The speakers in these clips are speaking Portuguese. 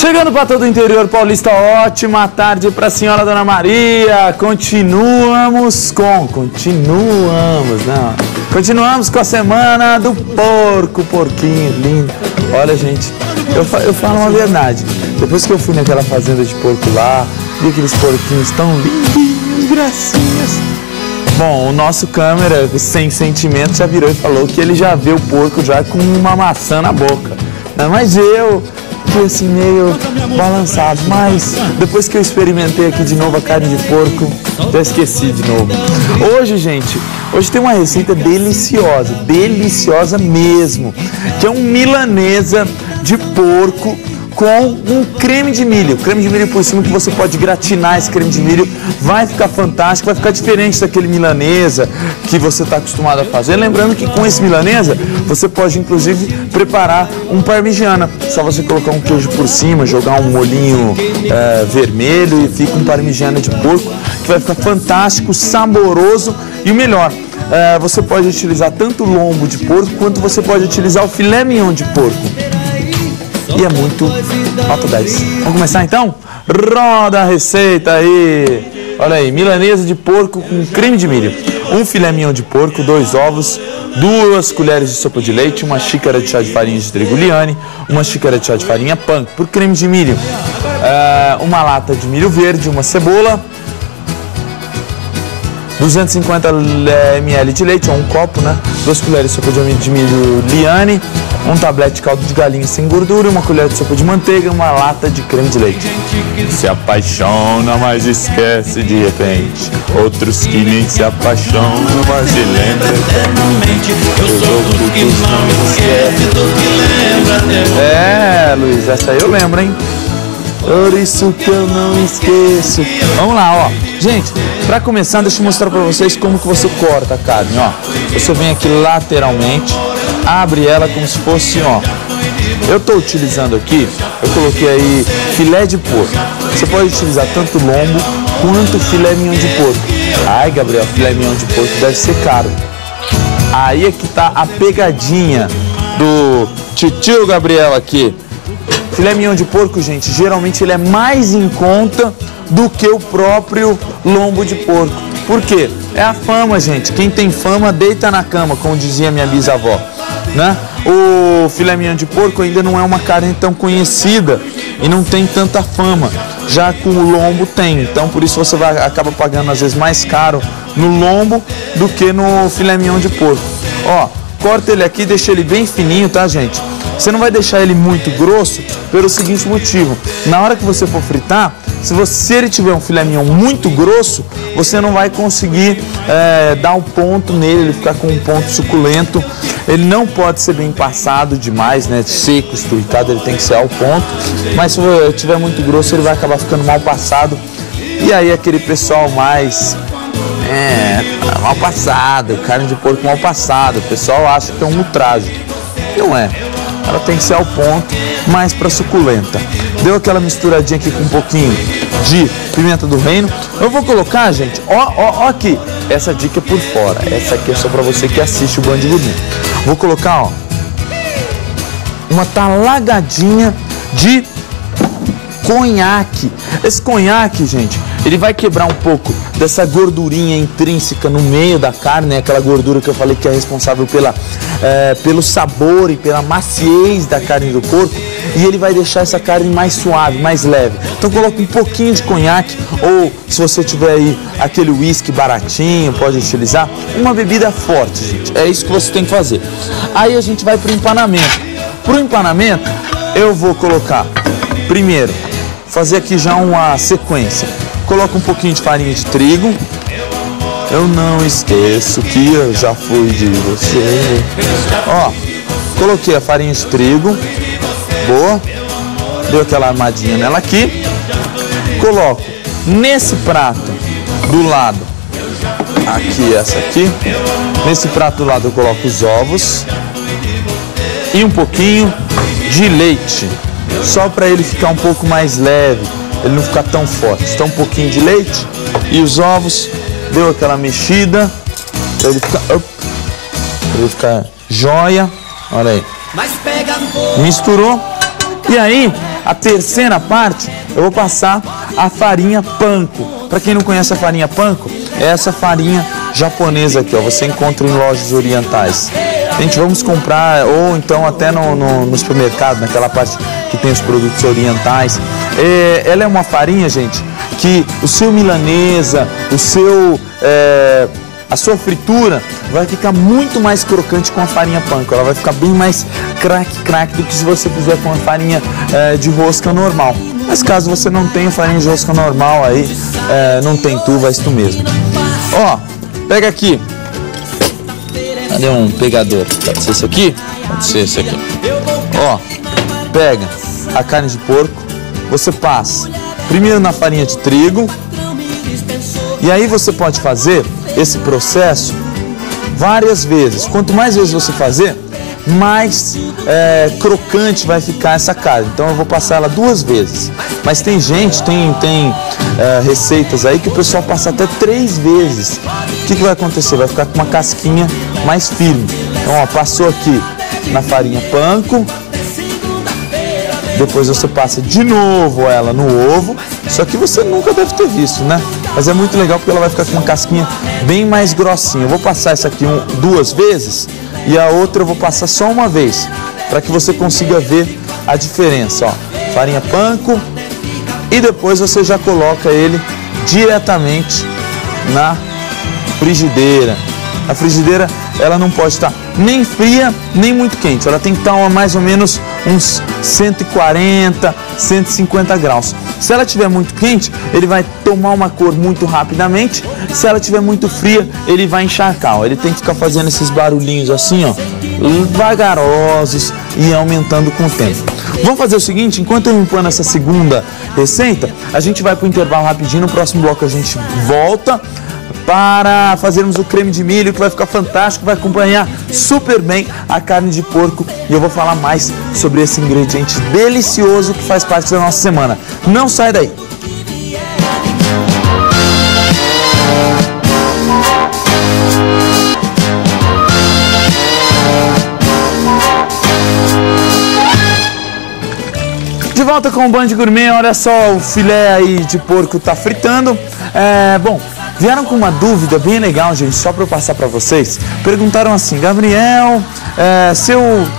Chegando para todo o interior paulista, ótima tarde para a senhora Dona Maria. Continuamos com a semana do porquinho lindo. Olha, gente, eu falo uma verdade. Depois que eu fui naquela fazenda de porco lá, vi aqueles porquinhos tão lindinhos, gracinhas. Bom, o nosso câmera, sem sentimento, já virou e falou que ele já vê o porco já com uma maçã na boca. Mas eu fiquei assim meio balançado, mas depois que eu experimentei aqui de novo a carne de porco, já esqueci de novo. Hoje, gente, tem uma receita deliciosa, deliciosa mesmo, que é um milanesa de porco com um creme de milho por cima, que você pode gratinar esse creme de milho, vai ficar fantástico, vai ficar diferente daquele milanesa que você está acostumado a fazer. Lembrando que com esse milanesa, você pode inclusive preparar um parmigiana, só você colocar um queijo por cima, jogar um molhinho vermelho e fica um parmigiana de porco, que vai ficar fantástico, saboroso e o melhor. Você pode utilizar tanto o lombo de porco, quanto você pode utilizar o filé mignon de porco. E é muito nota 10. Vamos começar então? Roda a receita aí! Olha aí, milanesa de porco com creme de milho. Um filé mignon de porco, 2 ovos, 2 colheres de sopa de leite, 1 xícara de chá de farinha de trigo Liane, 1 xícara de chá de farinha Panko por creme de milho, 1 lata de milho verde, 1 cebola, 250 ml de leite, ou 1 copo, né? 2 colheres de sopa de milho Liane, 1 tablete de caldo de galinha sem gordura, 1 colher de sopa de manteiga, 1 lata de creme de leite. Se apaixona, mas esquece de repente. Outros que nem se apaixonam, mas se lembram eternamente. Eu sou tudo que não esquece do que lembra. Luiz, essa aí eu lembro, hein? Por isso que eu não esqueço. Vamos lá, ó. Gente, pra começar, deixa eu mostrar pra vocês como que você corta a carne, ó. Você vem aqui lateralmente, abre ela como se fosse, ó. Eu tô utilizando aqui, eu coloquei aí filé de porco. Você pode utilizar tanto lombo quanto filé mignon de porco. Ai, Gabriel, filé mignon de porco deve ser caro. Aí é que tá a pegadinha do titio Gabriel aqui. Filé mignon de porco, gente, geralmente ele é mais em conta do que o próprio lombo de porco. Por quê? É a fama, gente. Quem tem fama, deita na cama, como dizia minha bisavó, né? O filé mignon de porco ainda não é uma carne tão conhecida e não tem tanta fama. Já com o lombo tem. Então, por isso você acaba pagando, às vezes, mais caro no lombo do que no filé mignon de porco. Ó, corta ele aqui, deixa ele bem fininho, tá, gente? Você não vai deixar ele muito grosso pelo seguinte motivo. Na hora que você for fritar, se ele tiver um filé mignon muito grosso, você não vai conseguir dar um ponto nele, ele ficar com um ponto suculento. Ele não pode ser bem passado demais, né? Seco, estuicado, ele tem que ser ao ponto. Mas se ele tiver muito grosso, ele vai acabar ficando mal passado. E aí aquele pessoal mais... mal passado, carne de porco mal passado. O pessoal acha que é um ultraje. Não é. Ela tem que ser ao ponto, mais para suculenta. Deu aquela misturadinha aqui com um pouquinho de pimenta do reino. Eu vou colocar, gente, ó aqui. Essa dica é por fora. Essa aqui é só para você que assiste o Band Gourmet. Vou colocar, ó, uma talagadinha de conhaque. Esse conhaque, gente, ele vai quebrar um pouco dessa gordurinha intrínseca no meio da carne, né? Aquela gordura que eu falei que é responsável pelo sabor e pela maciez da carne do porco, e ele vai deixar essa carne mais suave, mais leve. Então coloca um pouquinho de conhaque, ou se você tiver aí aquele whisky baratinho, pode utilizar. Uma bebida forte, gente. É isso que você tem que fazer. Aí a gente vai pro empanamento. Pro empanamento, eu vou colocar, primeiro, fazer aqui já uma sequência. Coloca um pouquinho de farinha de trigo. Eu não esqueço que eu já fui de você. Ó, coloquei a farinha de trigo. Boa. Deu aquela armadinha nela aqui. Coloco nesse prato do lado. Aqui, essa aqui. Nesse prato do lado eu coloco os ovos. E um pouquinho de leite. Só para ele ficar um pouco mais leve. Ele não ficar tão forte. Então um pouquinho de leite e os ovos. Deu aquela mexida, pra ele ficar joia, olha aí. Misturou. E aí, A terceira parte, eu vou passar a farinha panko. Para quem não conhece a farinha panko, é essa farinha japonesa aqui, ó. Você encontra em lojas orientais. Gente, vamos comprar, ou então até no supermercado, naquela parte que tem os produtos orientais. Ela é uma farinha, gente, que o seu milanesa, a sua fritura vai ficar muito mais crocante com a farinha panko. Ela vai ficar bem mais crack do que se você fizer com a farinha de rosca normal. Mas caso você não tenha farinha de rosca normal aí, não tem tu, vai tu mesmo. Ó, pega aqui. Cadê um pegador? Pode ser esse aqui? Pode ser esse aqui. Ó, pega a carne de porco, você passa primeiro na farinha de trigo, e aí você pode fazer esse processo várias vezes. Quanto mais vezes você fazer, mais crocante vai ficar essa carne. Então eu vou passar ela 2 vezes. Mas tem gente, tem receitas aí que o pessoal passa até 3 vezes. O que vai acontecer? Vai ficar com uma casquinha mais firme. Então, ó, passou aqui na farinha panko. Depois você passa de novo ela no ovo. Isso aqui você nunca deve ter visto, né? Mas é muito legal porque ela vai ficar com uma casquinha bem mais grossinha. Eu vou passar essa aqui 2 vezes e a outra eu vou passar só uma vez, para que você consiga ver a diferença, ó. Farinha panko, e depois você já coloca ele diretamente na frigideira. A frigideira, ela não pode estar nem fria, nem muito quente. Ela tem que estar a mais ou menos uns 140, 150 graus. Se ela estiver muito quente, ele vai tomar uma cor muito rapidamente. Se ela estiver muito fria, ele vai encharcar. Ó. Ele tem que ficar fazendo esses barulhinhos assim, ó, vagarosos, e aumentando com o tempo. Vamos fazer o seguinte, enquanto eu empano essa segunda receita, a gente vai para o intervalo rapidinho. No próximo bloco a gente volta para fazermos o creme de milho, que vai ficar fantástico, vai acompanhar super bem a carne de porco, e eu vou falar mais sobre esse ingrediente delicioso que faz parte da nossa semana. Não sai daí! De volta com o Band Gourmet. Olha só, o filé aí de porco tá fritando. Bom, vieram com uma dúvida bem legal, gente, só para eu passar para vocês. Perguntaram assim: Gabriel,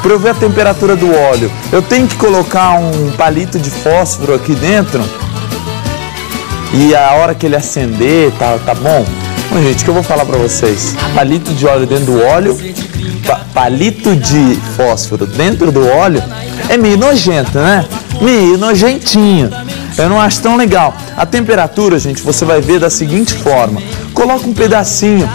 para eu ver a temperatura do óleo, eu tenho que colocar um palito de fósforo aqui dentro? E a hora que ele acender, tá bom? Bom, gente, o que eu vou falar para vocês? Palito de óleo dentro do óleo, palito de fósforo dentro do óleo é meio nojento, né? Meio nojentinho. Eu não acho tão legal. A temperatura, gente, você vai ver da seguinte forma. Coloca um pedacinho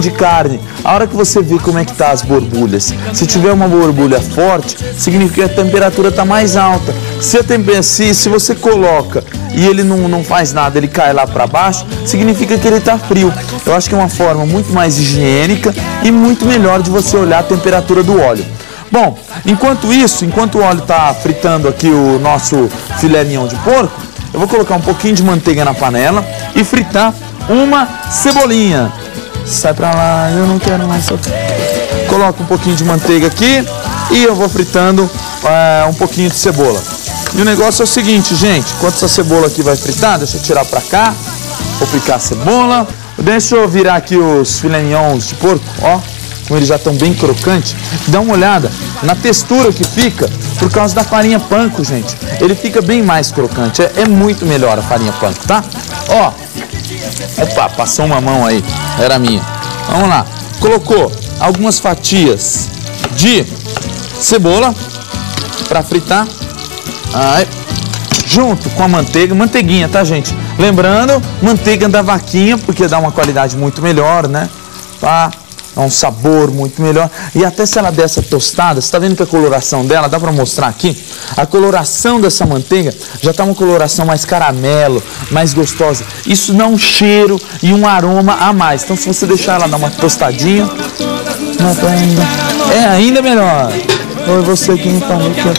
de carne. A hora que você vê como é que tá as borbulhas. Se tiver uma borbulha forte, significa que a temperatura está mais alta. Se você coloca e ele não faz nada, ele cai lá para baixo, significa que ele está frio. Eu acho que é uma forma muito mais higiênica e muito melhor de você olhar a temperatura do óleo. Bom, enquanto o óleo está fritando aqui o nosso filé mignon de porco, eu vou colocar um pouquinho de manteiga na panela e fritar uma cebolinha. Sai pra lá, eu não quero mais. Coloco um pouquinho de manteiga aqui e eu vou fritando um pouquinho de cebola. E o negócio é o seguinte, gente, enquanto essa cebola aqui vai fritar, deixa eu tirar pra cá, vou picar a cebola. Deixa eu virar aqui os filé mignons de porco, ó. Como eles já estão bem crocantes, dá uma olhada na textura que fica por causa da farinha panko, gente. Ele fica bem mais crocante, é muito melhor a farinha panko, tá? Ó, opa, passou uma mão aí, era minha. Vamos lá, colocou algumas fatias de cebola para fritar, junto com a manteiga, manteiguinha, tá, gente? Lembrando, manteiga da vaquinha, porque dá uma qualidade muito melhor, né? Tá? Dá um sabor muito melhor. E até se ela der essa tostada, você está vendo que a coloração dela, dá para mostrar aqui? A coloração dessa manteiga já está uma coloração mais caramelo, mais gostosa. Isso dá um cheiro e um aroma a mais. Então se você deixar ela dar uma tostadinha, é ainda melhor. Foi você quem falou que ia.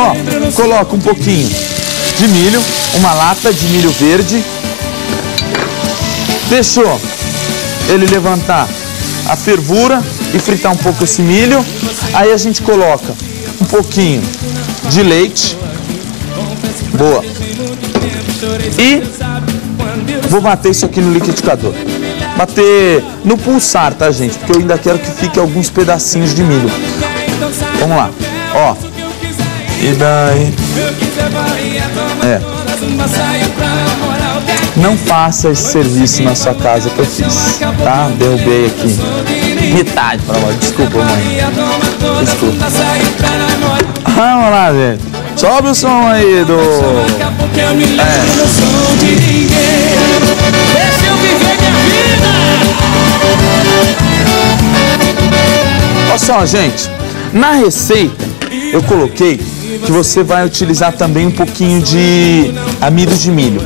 Ó, coloca um pouquinho de milho, uma lata de milho verde. Deixou ele levantar a fervura e fritar um pouco esse milho. Aí a gente coloca um pouquinho de leite. Boa. E vou bater isso aqui no liquidificador. Bater no pulsar, tá, gente? Porque eu ainda quero que fique alguns pedacinhos de milho. Vamos lá. Ó. E daí... Não faça esse serviço na sua casa que eu fiz, tá? Derrubei aqui metade para lá. Desculpa, mãe. Desculpa. Vamos lá, gente. Sobe o som aí do... Olha só, gente. Na receita, eu coloquei que você vai utilizar também um pouquinho de amido de milho.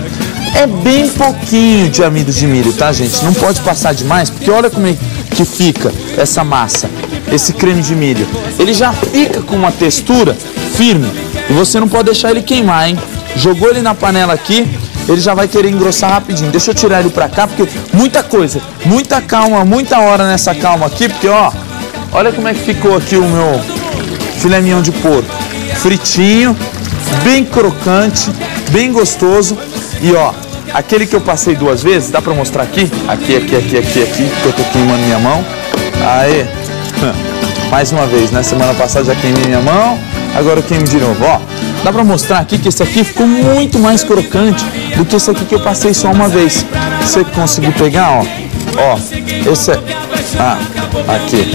É bem pouquinho de amido de milho, tá, gente? Não pode passar demais, porque olha como é que fica essa massa, esse creme de milho. Ele já fica com uma textura firme e você não pode deixar ele queimar, hein? Jogou ele na panela aqui, ele já vai querer engrossar rapidinho. Deixa eu tirar ele pra cá, porque muita coisa, muita calma, muita hora nessa calma aqui, porque ó, olha como é que ficou aqui o meu filé mignon de porco. Fritinho, bem crocante, bem gostoso. E ó, aquele que eu passei 2 vezes, dá pra mostrar aqui? Aqui, que eu tô queimando minha mão. Aê, mais uma vez, né? Semana passada já queimei minha mão, agora eu queimo de novo, ó. Dá pra mostrar aqui que esse aqui ficou muito mais crocante do que esse aqui que eu passei só uma vez. Você conseguiu pegar, ó? Ó, esse é... Ah, aqui.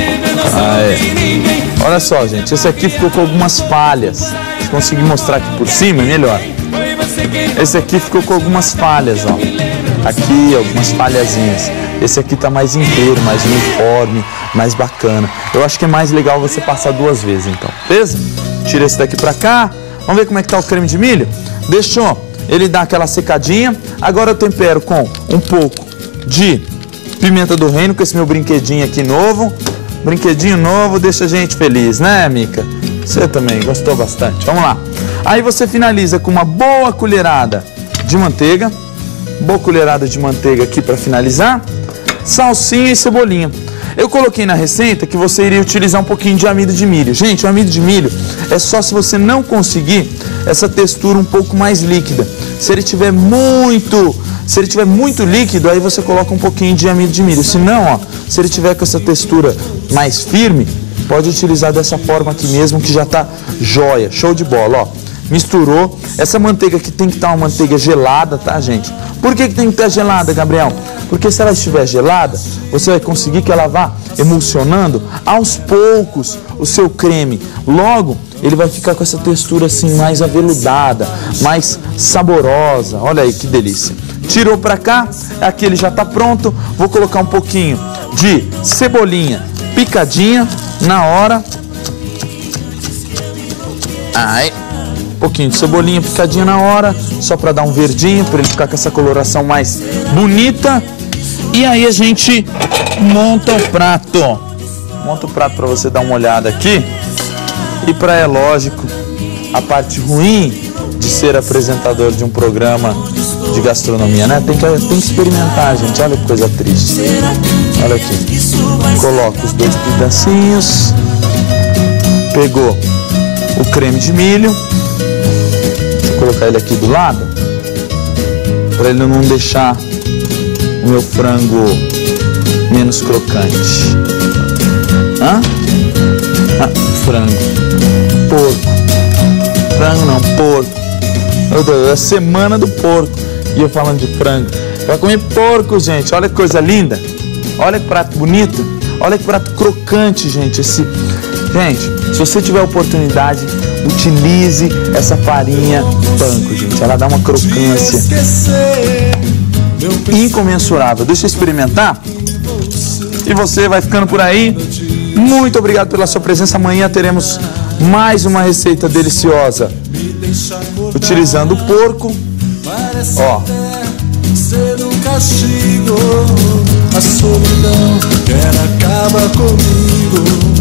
Aê. Olha só, gente, esse aqui ficou com algumas falhas. Se conseguir mostrar aqui por cima, é melhor. Esse aqui ficou com algumas falhas, ó. Aqui, algumas falhazinhas. Esse aqui tá mais inteiro, mais uniforme, mais bacana. Eu acho que é mais legal você passar 2 vezes, então. Beleza? Tira esse daqui pra cá. Vamos ver como é que tá o creme de milho? Deixou ele dar aquela secadinha. Agora eu tempero com um pouco de pimenta do reino, com esse meu brinquedinho aqui novo. Brinquedinho novo deixa a gente feliz, né, Mica? Você também gostou bastante. Vamos lá. Aí você finaliza com uma boa colherada de manteiga. Boa colherada de manteiga aqui para finalizar. Salsinha e cebolinha. Eu coloquei na receita que você iria utilizar um pouquinho de amido de milho. Gente, o amido de milho é só se você não conseguir essa textura um pouco mais líquida. Se ele tiver muito líquido, aí você coloca um pouquinho de amido de milho. Se não, ó, se ele tiver com essa textura mais firme, pode utilizar dessa forma aqui mesmo, que já tá jóia, show de bola, ó. Misturou. Essa manteiga aqui tem que estar uma manteiga gelada, tá, gente? Por que tem que estar gelada, Gabriel? Porque se ela estiver gelada, você vai conseguir que ela vá emulsionando aos poucos o seu creme. Logo, ele vai ficar com essa textura assim mais aveludada, mais saborosa. Olha aí que delícia. Tirou pra cá, aqui ele já tá pronto. Vou colocar um pouquinho de cebolinha picadinha na hora. Aí, um pouquinho de cebolinha picadinha na hora, só para dar um verdinho, para ele ficar com essa coloração mais bonita. E aí a gente monta o prato. Monta o prato para você dar uma olhada aqui. E para, é lógico, a parte ruim de ser apresentador de um programa de gastronomia, né? Tem que experimentar, gente. Olha que coisa triste. Olha aqui. Coloca os 2 pedacinhos. Pegou o creme de milho. Deixa eu colocar ele aqui do lado, para ele não deixar o meu frango menos crocante. Frango. Porco. Frango não, porco. Meu Deus, é a semana do porco. E eu falando de frango. Vai comer porco, gente. Olha que coisa linda. Olha que prato bonito. Olha que prato crocante, gente. Gente, se você tiver oportunidade, utilize essa farinha panko, gente. Ela dá uma crocância incomensurável. Deixa eu experimentar. E você vai ficando por aí. Muito obrigado pela sua presença. Amanhã teremos mais uma receita deliciosa utilizando o porco. Ó. Ser um castigo, a solidão quer acabar comigo.